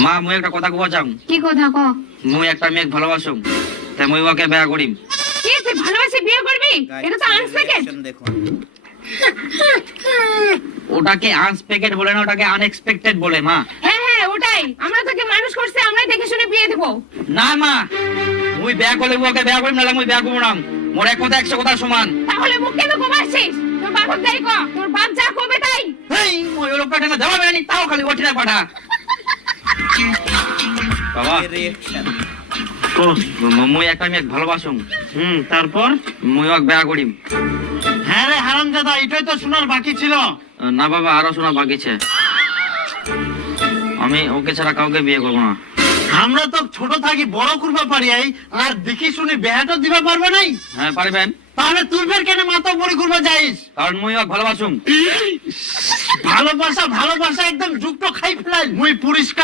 মা মুই একটা কথা কব চাম। কি কথা ক? মুই একটা মেয়ে ভালোবাসুম, তাই মুই ওকে বিয়া করিম। কি তুই ভালোবাসি বিয়ে করবি? এটা তো আনএক্সপেক্টেড। দেখুন ওটাকে আনএক্সপেক্টেড বলে না, ওটাকে আনএক্সপেক্টেড বলে মা। হ্যাঁ হ্যাঁ ওটাই, আমরা তোকে মানুষ করছি, আমরাই দেখে শুনে বিয়ে দেব। না মা, মুই বিয়া করলে ওকে বিয়া করিম, নাহলে মুই বিয়া করব না। মোর এক কথা 100 কথা সমান। তাহলে মুখ কেন কমাচ্ছিস? তোর বাপক যাই ক, তোর বাপ যা করবে তাই। এই মুই ওর লোকটা না দেওয়া বেনি, তাও খালি ওঠিনা পাঠা। বাবা রিঅ্যাকশন তো মুই একটা মেয়ে ভালোবাসুম, তারপর? মুই ওকে বিয়া করিম। হ্যাঁ রে হারামজাদা, এটাই তো শোনার বাকি ছিল। না বাবা, আরো শোনা বাকি আছে। আমি ওকে ছাড়া কাউকে বিয়ে করবো না। আমরা তো ছোট থাকি বড় করবা পারি, আর দেখি শুনি বেহাটা দিবা পারবে নাই। হ্যাঁ পারবেন। তাহলে তুই ফের কেন মাথা পরি করবা যাইস? কারণ মুই ওকে ভালোবাসুম। ভালোবাসা ভালোবাসা একদম যুক্ত খাই ফেলাই। মুই পুরস্কার